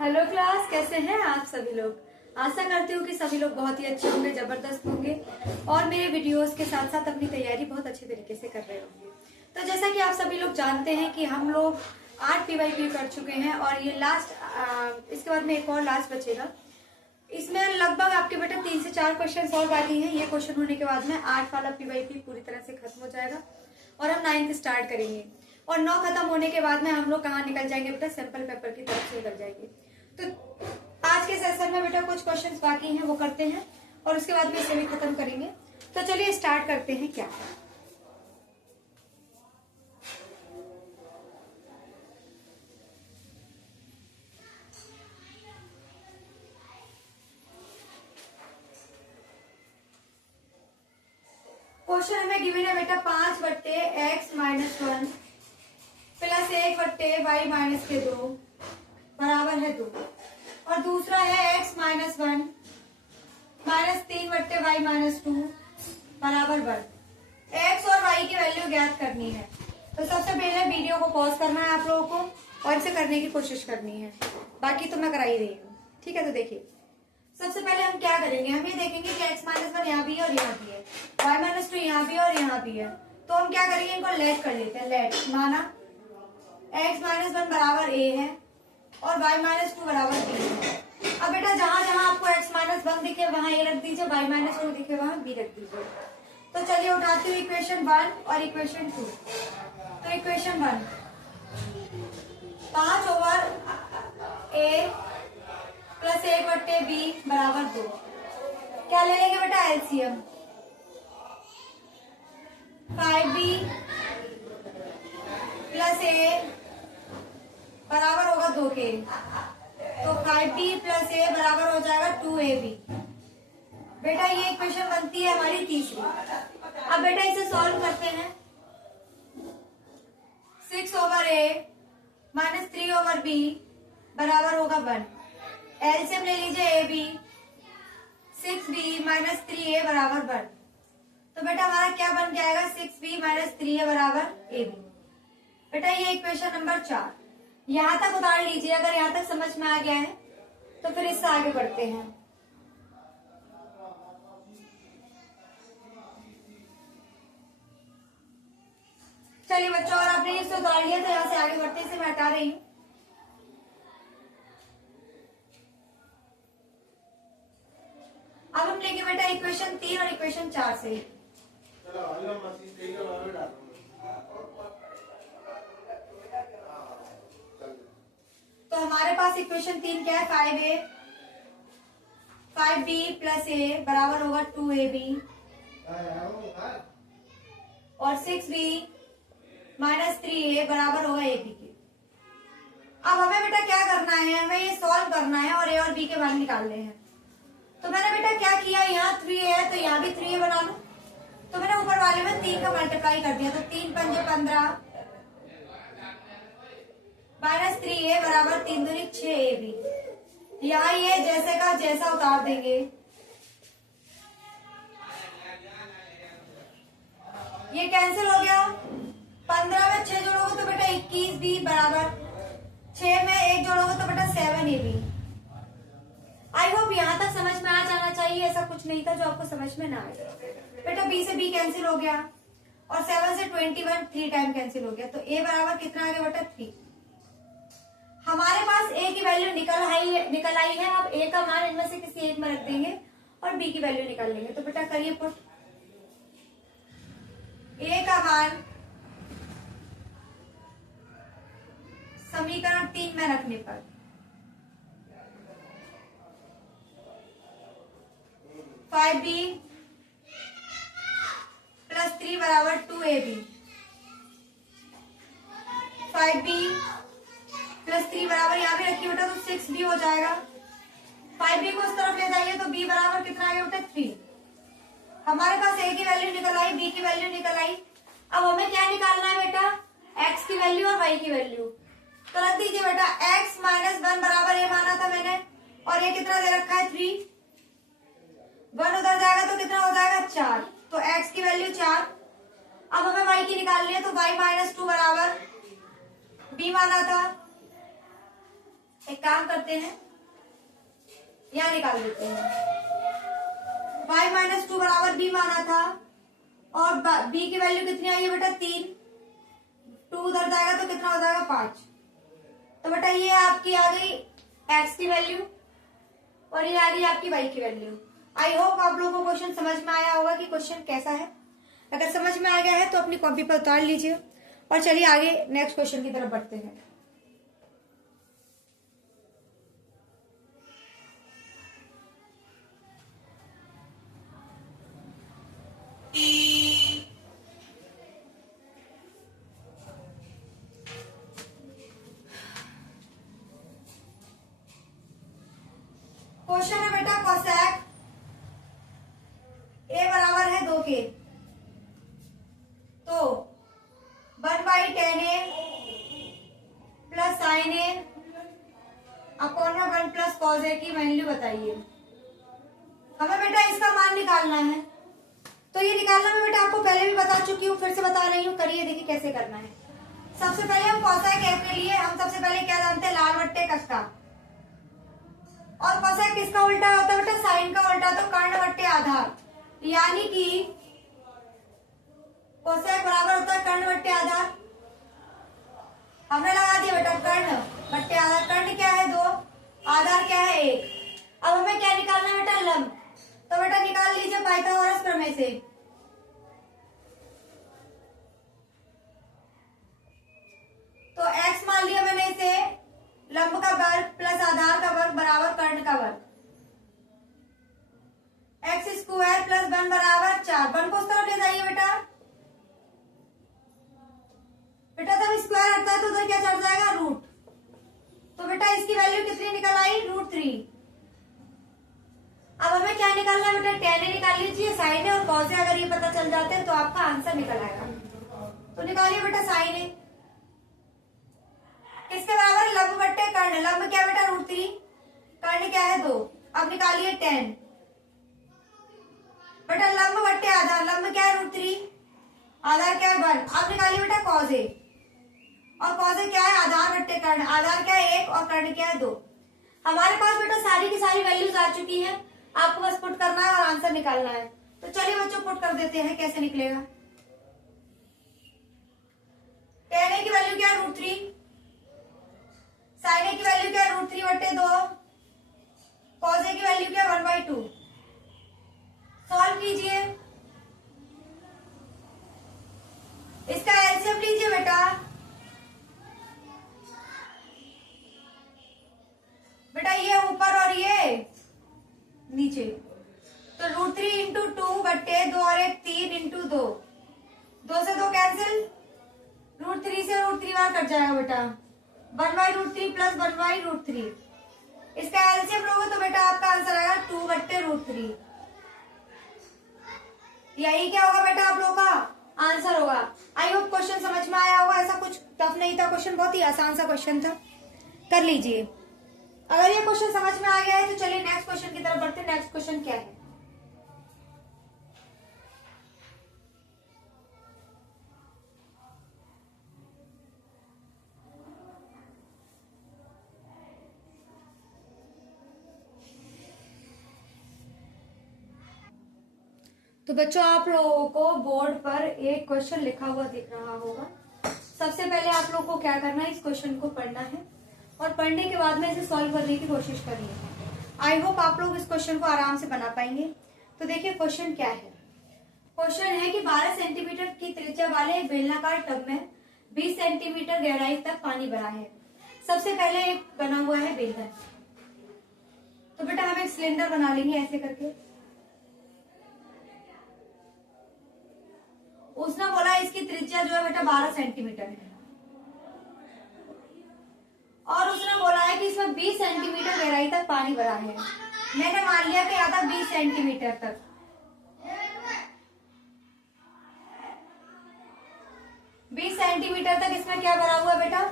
Hello class, कैसे हैं आप सभी लोग। आशा करती हूँ कि सभी लोग बहुत ही अच्छे होंगे, जबरदस्त होंगे और मेरे वीडियोस के साथ साथ अपनी तैयारी बहुत अच्छे तरीके से कर रहे होंगे। तो जैसा कि आप सभी लोग जानते हैं कि हम लोग 8 PYQ कर चुके हैं और ये लास्ट इसके बाद में एक और लास्ट बचेगा। इसमें लगभग आपके बेटा 3 से 4 क्वेश्चन और बाकी हैं। ये क्वेश्चन होने के बाद में 8 वाला PYQ पूरी तरह से खत्म हो जाएगा और हम 9th स्टार्ट करेंगे। और 9 खत्म होने के बाद में हम लोग कहाँ निकल जाएंगे बेटा, सैंपल पेपर की तरफ से निकल जाएंगे। तो आज के सेशन में बेटा कुछ क्वेश्चंस बाकी हैं, वो करते हैं और उसके बाद में इसे भी खत्म करेंगे। तो चलिए स्टार्ट करते हैं। क्या क्वेश्चन हमें गिवन है बेटा, 5/x-1 प्लस 1/y-2 बराबर है 2। और दूसरा है x-1 माइनस 3/y-2 बराबर 1। x और y की वैल्यू ज्ञात करनी है। तो सबसे पहले वीडियो को पॉज करना है आप लोगों को और इसे करने की कोशिश करनी है। बाकी तो मैं करा ही रही हूँ, ठीक है। तो देखिए, सबसे पहले हम क्या करेंगे, हम ये देखेंगे कि x-1 यहाँ भी है और यहाँ भी है, y-2 यहाँ भी है और यहाँ भी है। तो हम क्या करेंगे, इनको लेट कर लेते हैं। लेट माना x-1 बराबर a है और y-2 बराबर b है। अब बेटा जहां जहां आपको x-1 दिखे वहां a रख दीजिए, y-2 दिखे वहां b रख दीजिए। तो चलिए उठाती हूँ इक्वेशन 1 और इक्वेशन 2। तो इक्वेशन 1 5/a प्लस 1/b बराबर 2। क्या ले लेंगे बेटा, एलसीएम। 5b प्लस a बराबर होगा 2 के। तो 5b प्लस a बराबर हो जाएगा 2ab। बेटा ये इक्वेशन बनती है हमारी तीसरी। अब बेटा इसे सॉल्व करते हैं। 6/a माइनस 3/b बराबर होगा 1। एलसीएम ले लीजिए ab। 6b माइनस 3a बराबर 1। तो बेटा हमारा क्या बन जाएगा, 6b माइनस 3a बराबर ab। बेटा ये इक्वेशन नंबर 4। यहां तक उतार लीजिए। अगर यहां तक समझ में आ गया है तो फिर इससे आगे बढ़ते हैं। चलिए बच्चों, और आपने इसे उतार लिया तो यहाँ से आगे बढ़ते हैं। इसे मैं हटा रही हूँ। अब हम लेंगे बेटा इक्वेशन 3 और इक्वेशन 4 से। तो हमारे पास इक्वेशन 3 क्या है, 5b प्लस a बराबर होगा 2ab और 6b माइनस 3a बराबर होगा ab के। अब हमें बेटा क्या करना है, हमें ये सॉल्व करना है और a और b के मान निकालने हैं। तो मैंने बेटा क्या किया, यहाँ 3 है तो यहाँ भी 3 बना लूं। तो मैंने ऊपर वाले में 3 का मल्टीप्लाई कर दिया। तो 3 पंजे 15 माइनस 3a बराबर 3 दूनी 6ab। यहाँ ये जैसे का जैसा उतार देंगे। ये कैंसिल हो गया। 15 में 6 जोड़ोगे तो बेटा 21b बराबर 6 में 1 जोड़ोगे तो बेटा 7ab। आई होप यहाँ तक समझ में आ जाना चाहिए। ऐसा कुछ नहीं था जो आपको समझ में ना आए। बेटा b से b कैंसिल हो गया और 7 से 21 3 टाइम कैंसिल हो गया। तो a बराबर कितना आ गया बेटा 3। हमारे पास a की वैल्यू निकल आई है। अब a का मान इनमें से किसी एक में रख देंगे और b की वैल्यू निकाल लेंगे। तो बेटा करिए पुट। a का मान समीकरण 3 में रखने पर 5b प्लस 3 बराबर 2ab। 5b प्लस 3 बराबर यहाँ भी रखिए बेटा तो 6b हो जाएगा। 5b को उस तरफ ले जाइए तो b बराबर कितना आ गया बेटा 3। हमारे पास a की वैल्यू निकल आई, b की वैल्यू निकल आई। अब हमें क्या निकालना है बेटा, x की वैल्यू और y की वैल्यू। तो रख दीजिए बेटा x-1 बराबर a माना था मैंने और ये कितना दे रखा है 3। 1 उधर जाएगा तो कितना हो जाएगा 4। तो x की वैल्यू 4। अब हमें y की निकालनी है। तो y-2 बराबर b माना था एक काम करते हैं, यहाँ निकाल देते हैं। y माइनस 2 बराबर b माना था और b की वैल्यू कितनी आई है बेटा 3, 2 उधर जाएगा तो कितना हो जाएगा 5। तो बेटा ये आपकी आ गई x की वैल्यू और ये आ गई आपकी y की वैल्यू। आई होप आप लोगों को क्वेश्चन समझ में आया होगा कि क्वेश्चन कैसा है। अगर समझ में आ गया है तो अपनी कॉपी पर उतार लीजिए और चलिए आगे नेक्स्ट क्वेश्चन की तरफ बढ़ते हैं। क्वेश्चन है बेटा कोसेक ए बराबर है 2 के, तो 1/10a प्लस साइन ए अपॉन में 1 प्लस कॉस ए की वैल्यू बताइए। हमें बेटा इसका मान निकालना है, तो ये निकालना मैं बेटा आपको पहले भी बता चुकी हूँ, फिर से बता रही हूँ, करिए देखिए कैसे करना है। सबसे पहले हम कोसेक एफ के लिए हम सबसे पहले क्या जानते हैं, लाल बट्टे कस्का, और कोसेक किसका उल्टा होता है बेटा, साइन का उल्टा, तो कर्ण बट्टे आधार, यानी कि कोसेक बराबर होता है कर्ण बट्टे आधार। हमने लगा दिया बेटा कर्ण बट्टे आधार, कर्ण क्या है 2, आधार क्या है 1। अब हमें क्या निकालना है बेटा, लंब, तो बेटा निकाल लीजिए पाइथागोरस प्रमेय से। तो x मान लिया मैंने इसे, लंब का वर्ग प्लस आधार का वर्ग बराबर कर्ण का वर्ग, एक्स स्क्वायर प्लस 1 बराबर 4। 1 को उस तरफ ले जाइए बेटा, बेटा जब स्क्वायर हटता है तो उधर क्या चढ़ जाएगा, रूट। तो बेटा इसकी वैल्यू कितनी निकल आई, √3। अब हमें क्या निकालना है बेटा, tan निकाल लीजिए, साइन है और कॉस है, अगर ये पता चल जाते हैं तो आपका आंसर निकल आएगा। तो निकालिए बेटा साइन है किसके बराबर, लंब बट्टे कर्ण, लंब क्या बेटा √3, कर्ण क्या है 2। अब निकालिए tan, बेटा लंब बट्टे आधार, लंब क्या है √3, आधार क्या है 1। अब निकालिए बेटा कॉस ए, और कॉस ए क्या है, आधार बट्टे कर्ण, आधार क्या है 1 और कर्ण क्या है 2। हमारे पास बेटा सारी की सारी वैल्यूज आ चुकी हैं, आपको बस पुट करना है और आंसर निकालना है। तो चलिए बच्चों पुट कर देते हैं, कैसे निकलेगा। tan ए की वैल्यू क्या है √3, साइन ए की वैल्यू क्या है √3 बट्टे 2, कॉस ए की वैल्यू क्या है 1/2। सॉल्व कीजिए, इसका एलसीएम लीजिए बेटा, बेटा ये ऊपर और ये नीचे, तो √3 इंटू 2 बट्टे 2 और 1 3 इंटू 2, 2 से 2 कैंसिल, √3 से √3 बार कट जाएगा बेटा, 1/√3 प्लस 1/√3। इसका एलसीएम लोगे तो बेटा आपका आंसर आएगा 2 बट्टे √3। यही क्या होगा बेटा आप लोगों का आंसर होगा। आई होप क्वेश्चन समझ में आया होगा, ऐसा कुछ टफ नहीं था, क्वेश्चन बहुत ही आसान सा क्वेश्चन था, कर लीजिए। अगर ये क्वेश्चन समझ में आ गया है तो चलिए नेक्स्ट क्वेश्चन की तरफ बढ़ते हैं। नेक्स्ट क्वेश्चन क्या है, तो बच्चों आप लोगों को बोर्ड पर एक क्वेश्चन लिखा हुआ दिख रहा होगा। सबसे पहले आप लोगों को क्या करना है, इस क्वेश्चन को पढ़ना है और पढ़ने के बाद में इसे सॉल्व करने की कोशिश करनी है। आई होप आप लोग इस क्वेश्चन को आराम से बना पाएंगे। तो देखिए क्वेश्चन क्या है, क्वेश्चन है कि 12 सेंटीमीटर की त्रिज्या वाले बेलनाकार टब में 20 सेंटीमीटर गहराई तक पानी भरा है। सबसे पहले एक बना हुआ है बेलन, तो बेटा हम एक सिलेंडर बना लेंगे ऐसे करके। उसने बोला इसकी त्रिज्या जो है बेटा 12 सेंटीमीटर है और उसने बोला है कि इसमें 20 सेंटीमीटर गहराई तक पानी भरा है। मैंने मान लिया कि आता 20 सेंटीमीटर तक। बीस सेंटीमीटर तक इसमें क्या भरा हुआ है बेटा,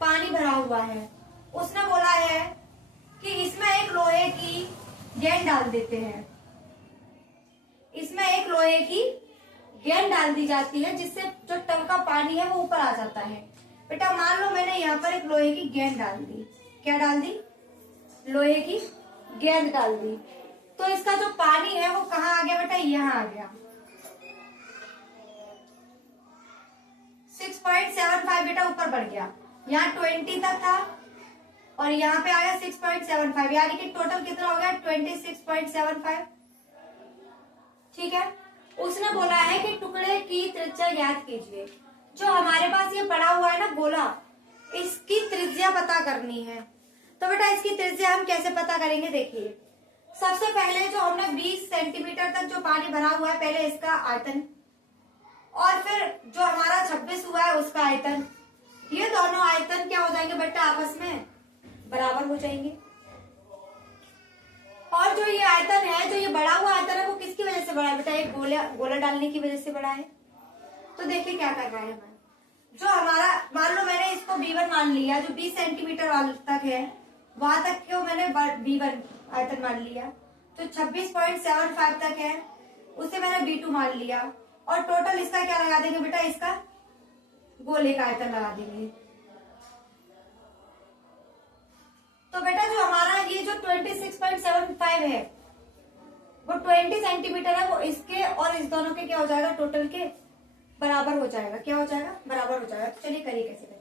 पानी भरा हुआ है। उसने बोला है कि इसमें एक लोहे की गेंद डाल देते हैं, इसमें एक लोहे की गेंद डाल दी जाती है जिससे जो टब का पानी है वो ऊपर आ जाता है। बेटा मान लो मैंने यहाँ पर एक लोहे की गेंद डाल दी, क्या डाल दी, लोहे की गेंद डाल दी। तो इसका जो पानी है वो कहाँ आ गया बेटा, यहाँ आ गया। 6.75 बेटा ऊपर बढ़ गया, यहाँ 20 तक था और यहाँ पे आया 6.75, यानी कि टोटल कितना हो गया 26.75। ठीक है, उसने बोला है कि टुकड़े की त्रिज्या ज्ञात कीजिए। जो हमारे पास ये पड़ा हुआ है ना गोला, इसकी त्रिज्या पता करनी है। तो बेटा इसकी त्रिज्या हम कैसे पता करेंगे, देखिए सबसे पहले जो हमने 20 सेंटीमीटर तक जो पानी भरा हुआ है, पहले इसका आयतन, और फिर जो हमारा 26 हुआ है उसका आयतन, ये दोनों आयतन क्या हो जाएंगे बेटा, आपस में बराबर हो जाएंगे। और जो ये आयतन है, जो ये बड़ा हुआ आयतन है, वो किसकी वजह से बड़ा है बेटा, एक गोला डालने की वजह से बड़ा है। तो देखिए क्या कर रहा है हमारा, जो हमारा मान लो मैंने इसको B1 मान लिया, जो 20 सेंटीमीटर वाले तक है वहां तक क्यों मैंने B1 आयतन मान लिया, तो 26.75 तक है उसे मैंने B2 मान लिया, और टोटल इसका क्या लगा देंगे बेटा, इसका गोले का आयतन लगा देंगे। तो बेटा जो हमारा ये जो 26.75 है वो 20 सेंटीमीटर है, वो इसके और इस दोनों के क्या हो जाएगा, टोटल के बराबर हो जाएगा। क्या हो जाएगा, बराबर हो जाएगा। तो चलिए करिए कैसे करेंगे।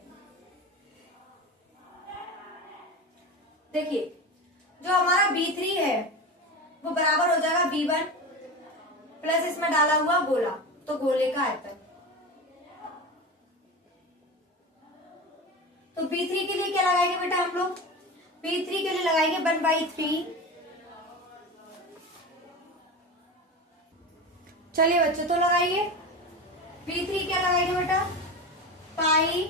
देखिए जो हमारा B3 है वो बराबर हो जाएगा B1 प्लस इसमें डाला हुआ गोला, तो गोले का आयतन। तो B3 के लिए क्या लगाएंगे बेटा हम लोग, B3 के लिए लगाएंगे 1/3। चलिए बच्चे तो लगाइए, B3 क्या लगाएंगे बेटा, पाई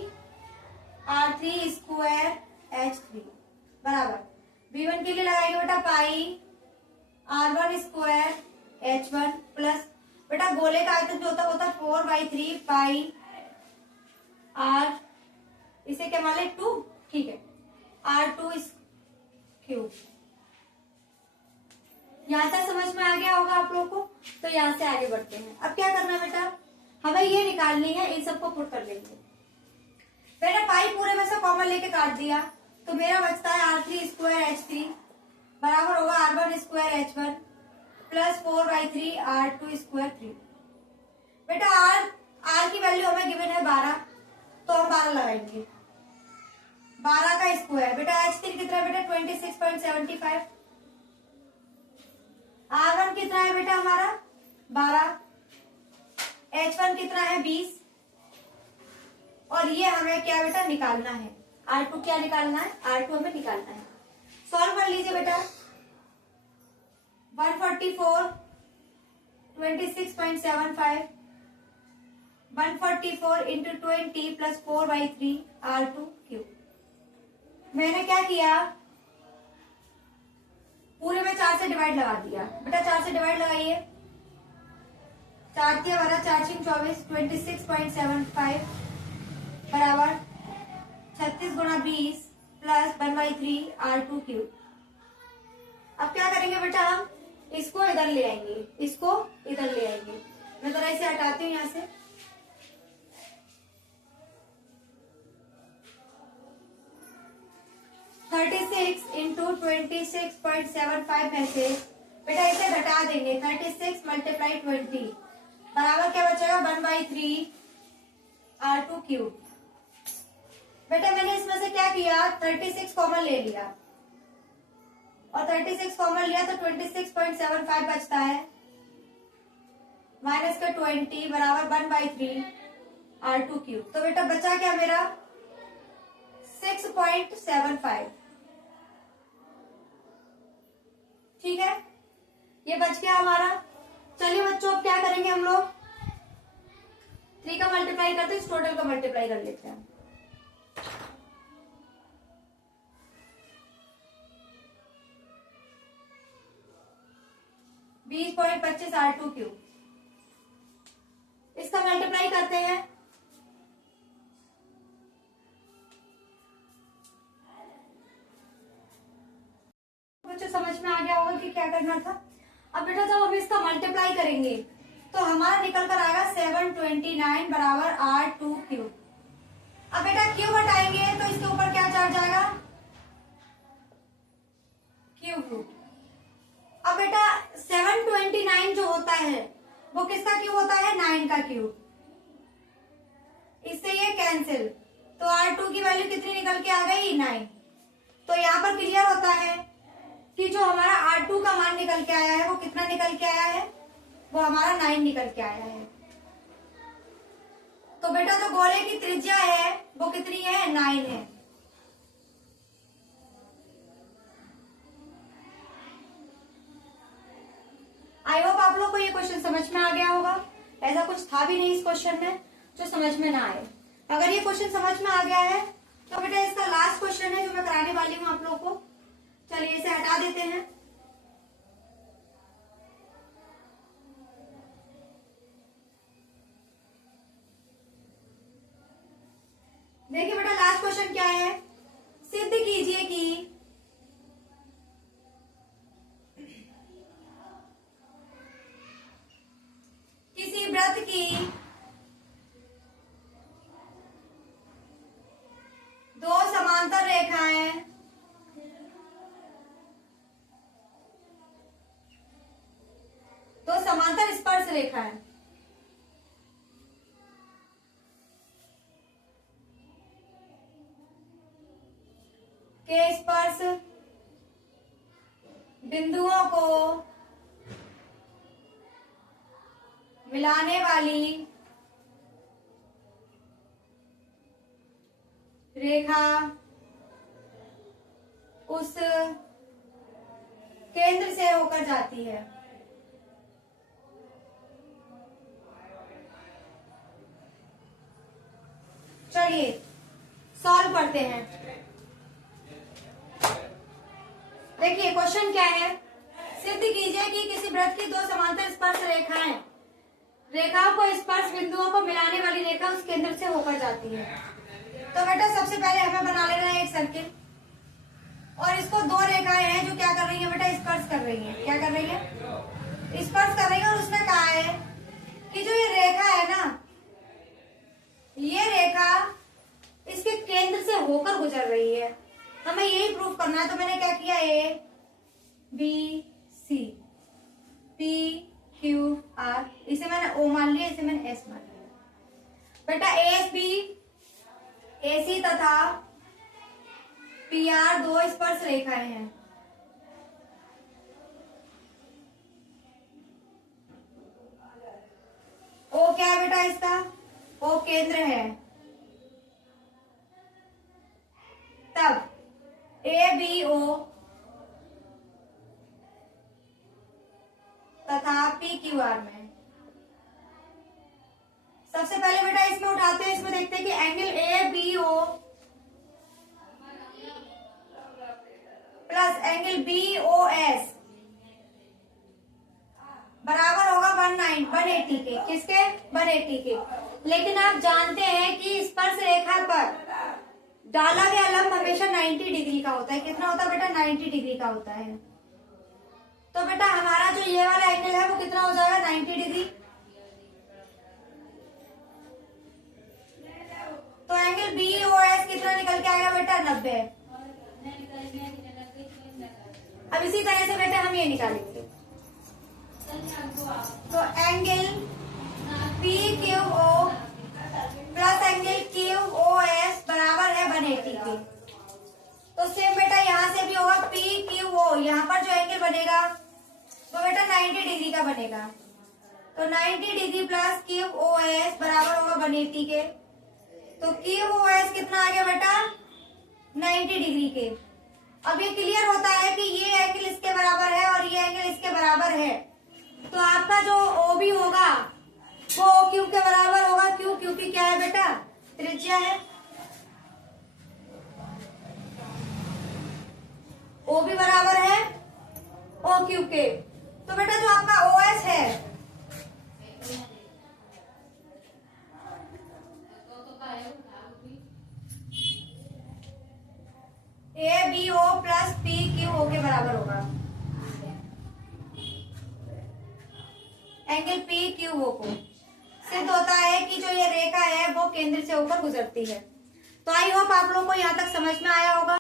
R3 स्क्वायर H3 बराबर B1 के लिए लगाएंगे बेटा पाई R1 स्क्वायर H1 प्लस बेटा गोले का आयतन जो होता है 4/3 पाई R, इसे क्या मान ले 2, ठीक है, R2 क्यूब। यहां तक समझ में आ गया होगा आप लोगों को। तो यहां से आगे बढ़ते हैं। अब क्या करना है बेटा, हमें ये निकालनी है, इन सबको पुट कर लेंगे। मैंने पाई पूरे में से कॉमन लेके काट दिया, तो मेरा बचता है R3 स्क्वायर H3 बराबर होगा R1 square H1 plus 4/3 R2 square 3। बेटा R की वैल्यू हमें गिवन है 12, तो हम 12 लगाएंगे, 12 का स्क्वायर। बेटा H3 कितना है बेटा 26.75, R1 कितना है बेटा हमारा 12, H1 कितना है 20, और ये हमें क्या बेटा निकालना है, R2 क्या निकालना है, R2 हमें निकालना है। सॉल्व कर लीजिए बेटा, 144 26.75 144 इंटू 20 प्लस 4/3 R2 क्यूब। मैंने क्या किया, पूरे में 4 से डिवाइड लगा दिया। बेटा 4 से डिवाइड लगाइए, 4 दिया 12 4 24 26.75 बराबर 36 गुणा 20 प्लस 1/3 R2 क्यूब। अब क्या करेंगे बेटा, हम इसको इधर ले आएंगे, इसको इधर ले आएंगे। मैं जरा इसे हटाती हूँ यहाँ से। इंटू 26.75 में से बेटा इसे घटा देंगे, 36 मल्टीप्लाई 20 बराबर क्या बचेगा 1/3 R2 क्यूब। बेटा मैंने इसमें से क्या किया, 36 कॉमन ले लिया, और 36 कॉमन लिया तो 26.75 बचता है, माइनस का 20 बराबर 1/3 R2 क्यूब। तो बेटा बचा क्या मेरा 6.75, ठीक है, ये बच गया हमारा। चलिए बच्चों अब क्या करेंगे हम लोग, 3 का मल्टीप्लाई करते इस टोटल का मल्टीप्लाई कर लेते हैं। $20.25 R2 क्यूब, इसका मल्टीप्लाई करते हैं। बच्चों समझ में आ गया होगा कि क्या करना था। अब बेटा जब हम इसका मल्टीप्लाई करेंगे तो हमारा निकल कर आएगा 729 बराबर R2 क्यूब। अब बेटा क्यूब हटाएंगे तो इसके ऊपर क्या चार्ज आएगा, क्यूब रूट। अब बेटा 729 जो होता है वो किसका क्यूब होता है? 9 का क्यूब। इससे ये कैंसिल, तो R2 की वैल्यू कितनी निकल के आ गई? 9। तो यहाँ पर क्लियर होता है कि जो हमारा R2 का मान निकल के आया है वो कितना निकल के आया है? वो हमारा 9 निकल के आया है। तो बेटा जो गोले की त्रिज्या है वो कितनी है? 9 है। आई होप आप लोग को ये क्वेश्चन समझ में आ गया होगा। ऐसा कुछ था भी नहीं इस क्वेश्चन में जो समझ में ना आए। अगर ये क्वेश्चन समझ में आ गया है तो बेटा इसका लास्ट क्वेश्चन है जो मैं कराने वाली हूँ आप लोग को। चलिए इसे हटा देते हैं। देखिए बेटा लास्ट क्वेश्चन क्या है? सिद्ध कीजिए कि किसी वृत्त की दो समांतर रेखाएं स्पर्श रेखाएं के स्पर्श बिंदुओं को मिलाने वाली रेखा उस केंद्र से होकर जाती है। चलिए सॉल्व करते हैं। देखिए क्वेश्चन क्या है? सिद्ध कीजिए कि किसी वृत्त की दो समांतर स्पर्श रेखाओं को स्पर्श बिंदुओं को मिलाने वाली रेखा उस केंद्र से होकर जाती है। तो बेटा सबसे पहले हमें बना लेना है एक सर्किल, और इसको दो रेखाएं हैं जो क्या कर रही है बेटा? स्पर्श कर रही है। क्या कर रही है? स्पर्श कर रही है। और उसने कहा है कि जो ये रेखा है ना, ये रेखा इसके केंद्र से होकर गुजर रही है। हमें यही प्रूफ करना है। तो मैंने क्या किया? A B C P Q R, इसे मैंने O मान लिया, इसे मैंने S मान लिया। बेटा ASB AC तथा PR दो स्पर्श रेखाएं हैं। O क्या है बेटा? इसका O केंद्र है। तब ABO तथा PQR में सबसे पहले बेटा इसमें उठाते हैं। इसमें देखते हैं कि angle ABO plus angle BOS बराबर होगा 180 के। किसके? 180 के। लेकिन आप जानते हैं कि स्पर्श रेखा पर डाला गया लंब हमेशा 90 डिग्री का होता है। कितना होता है बेटा? 90 डिग्री का होता है। तो बेटा हमारा जो ये वाला एंगल है वो कितना हो जाएगा? 90 डिग्री। तो एंगल BOS कितना निकल के आएगा बेटा? 90। अब इसी तरह से बेटा हम ये निकालेंगे। तो angle PQO plus angle QOS बराबर है 180 के। तो सेम बेटा यहाँ से भी होगा PQO। यहाँ पर जो एंगल बनेगा वो बेटा 90 डिग्री का बनेगा। तो 90 डिग्री प्लस QOS बराबर होगा 180 के। तो QOS कितना आ गया बेटा? 90 डिग्री के। अब ये क्लियर होता है कि ये एंगल इसके बराबर है और ये एंगल इसके बराबर है। तो आपका जो OB होगा वो OQ के बराबर होगा। क्यों? क्योंकि क्या है बेटा? त्रिज्या है। OB बराबर है OQ के। तो बेटा जो आपका OS है ABO प्लस PQO के बराबर होगा। एंगल PQO को सिद्ध होता है कि जो ये रेखा है वो केंद्र से होकर गुजरती है। तो आई होप आप लोगों को यहाँ तक समझ में आया होगा।